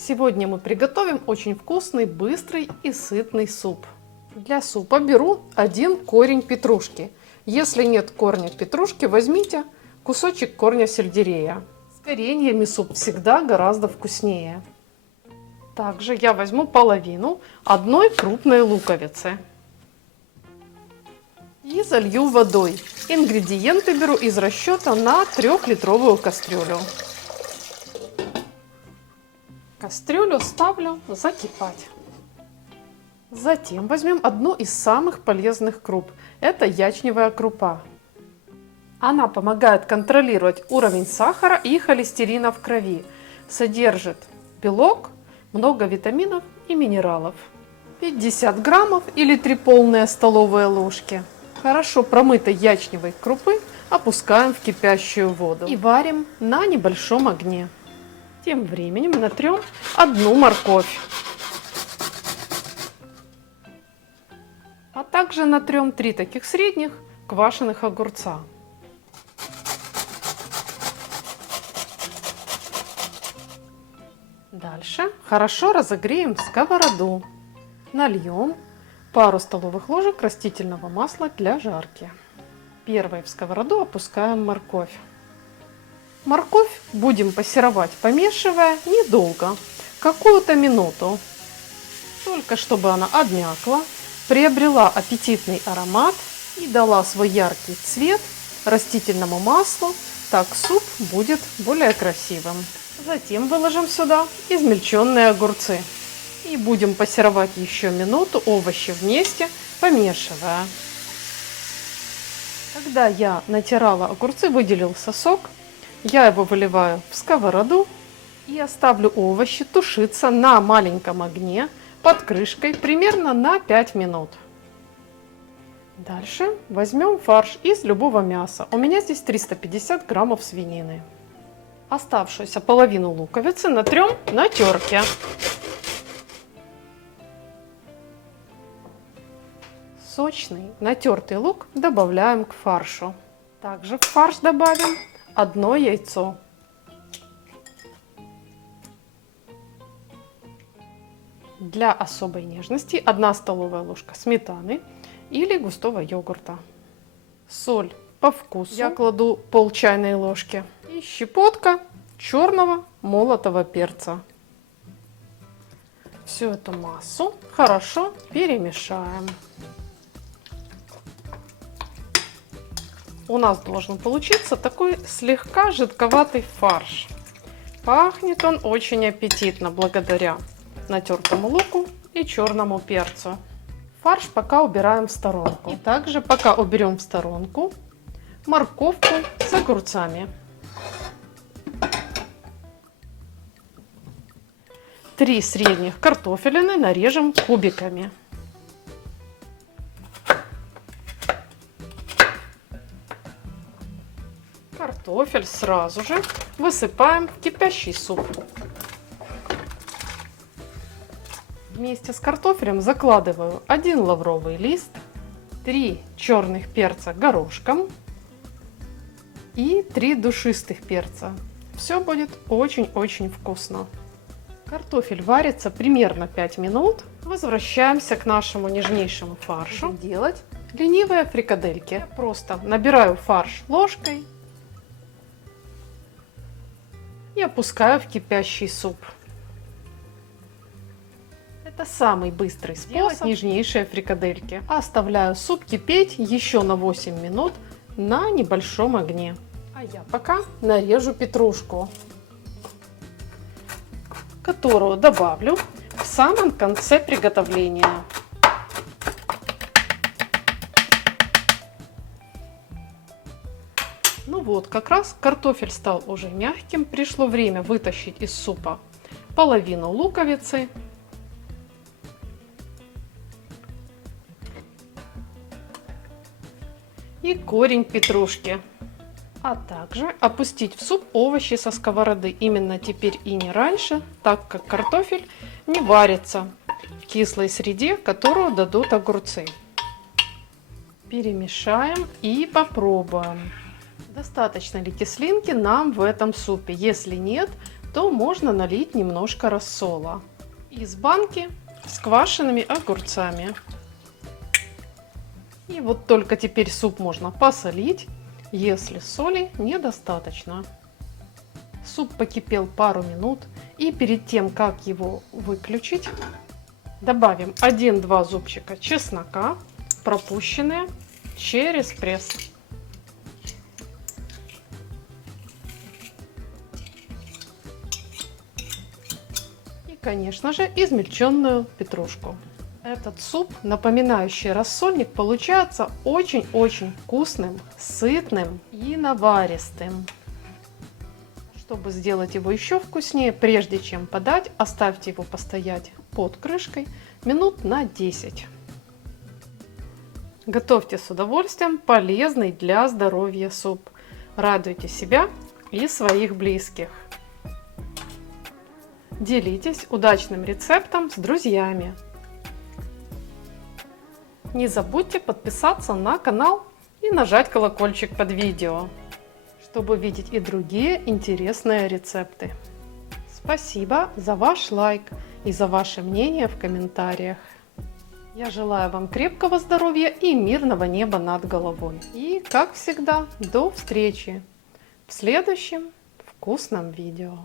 Сегодня мы приготовим очень вкусный, быстрый и сытный суп. Для супа беру 1 корень петрушки. Если нет корня петрушки, возьмите кусочек корня сельдерея. С кореньями суп всегда гораздо вкуснее. Также я возьму половину одной крупной луковицы и залью водой. Ингредиенты беру из расчета на 3-литровую кастрюлю. Кастрюлю ставлю закипать. Затем возьмем одну из самых полезных круп. Это ячневая крупа. Она помогает контролировать уровень сахара и холестерина в крови. Содержит белок, много витаминов и минералов. 50 граммов или 3 полные столовые ложки хорошо промытой ячневой крупы опускаем в кипящую воду и варим на небольшом огне. Тем временем натрем одну морковь. А также натрем 3 таких средних квашеных огурца. Дальше хорошо разогреем сковороду. Нальем пару столовых ложек растительного масла для жарки. Первой в сковороду опускаем морковь. Морковь будем пассеровать, помешивая недолго, какую-то минуту. Только чтобы она обмякла, приобрела аппетитный аромат и дала свой яркий цвет растительному маслу. Так суп будет более красивым. Затем выложим сюда измельченные огурцы. И будем пассеровать еще минуту овощи вместе, помешивая. Когда я натирала огурцы, выделился сок. Я его выливаю в сковороду и оставлю овощи тушиться на маленьком огне под крышкой примерно на 5 минут. Дальше возьмем фарш из любого мяса. У меня здесь 350 граммов свинины. Оставшуюся половину луковицы натрем на терке. Сочный натертый лук добавляем к фаршу. Также в фарш добавим 1 яйцо. Для особой нежности 1 столовая ложка сметаны или густого йогурта. Соль по вкусу. Я кладу пол чайной ложки. И щепотка черного молотого перца. Всю эту массу хорошо перемешаем. У нас должен получиться такой слегка жидковатый фарш. Пахнет он очень аппетитно благодаря натертому луку и черному перцу. Фарш пока убираем в сторонку. И также пока уберем в сторонку морковку с огурцами. 3 средних картофелины нарежем кубиками. Картофель сразу же высыпаем в кипящий суп. Вместе с картофелем закладываю 1 лавровый лист, 3 черных перца горошком и 3 душистых перца. Все будет очень-очень вкусно. Картофель варится примерно 5 минут. Возвращаемся к нашему нежнейшему фаршу. Будем делать ленивые фрикадельки. Я просто набираю фарш ложкой и опускаю в кипящий суп. Это самый быстрый способ нежнейшие фрикадельки. Оставляю суп кипеть еще на 8 минут на небольшом огне. А я пока нарежу петрушку, которую добавлю в самом конце приготовления. Ну вот, как раз картофель стал уже мягким. Пришло время вытащить из супа половину луковицы. И корень петрушки. А также опустить в суп овощи со сковороды. Именно теперь и не раньше, так как картофель не варится в кислой среде, которую дадут огурцы. Перемешаем и попробуем. Достаточно ли кислинки нам в этом супе? Если нет, то можно налить немножко рассола из банки с квашеными огурцами. И вот только теперь суп можно посолить, если соли недостаточно. Суп покипел пару минут, и перед тем, как его выключить, добавим 1-2 зубчика чеснока, пропущенные через пресс. И, конечно же, измельченную петрушку. Этот суп, напоминающий рассольник, получается очень-очень вкусным, сытным и наваристым. Чтобы сделать его еще вкуснее, прежде чем подать, оставьте его постоять под крышкой минут на 10. Готовьте с удовольствием полезный для здоровья суп. Радуйте себя и своих близких. Делитесь удачным рецептом с друзьями. Не забудьте подписаться на канал и нажать колокольчик под видео, чтобы видеть и другие интересные рецепты. Спасибо за ваш лайк и за ваше мнение в комментариях. Я желаю вам крепкого здоровья и мирного неба над головой. И, как всегда, до встречи в следующем вкусном видео.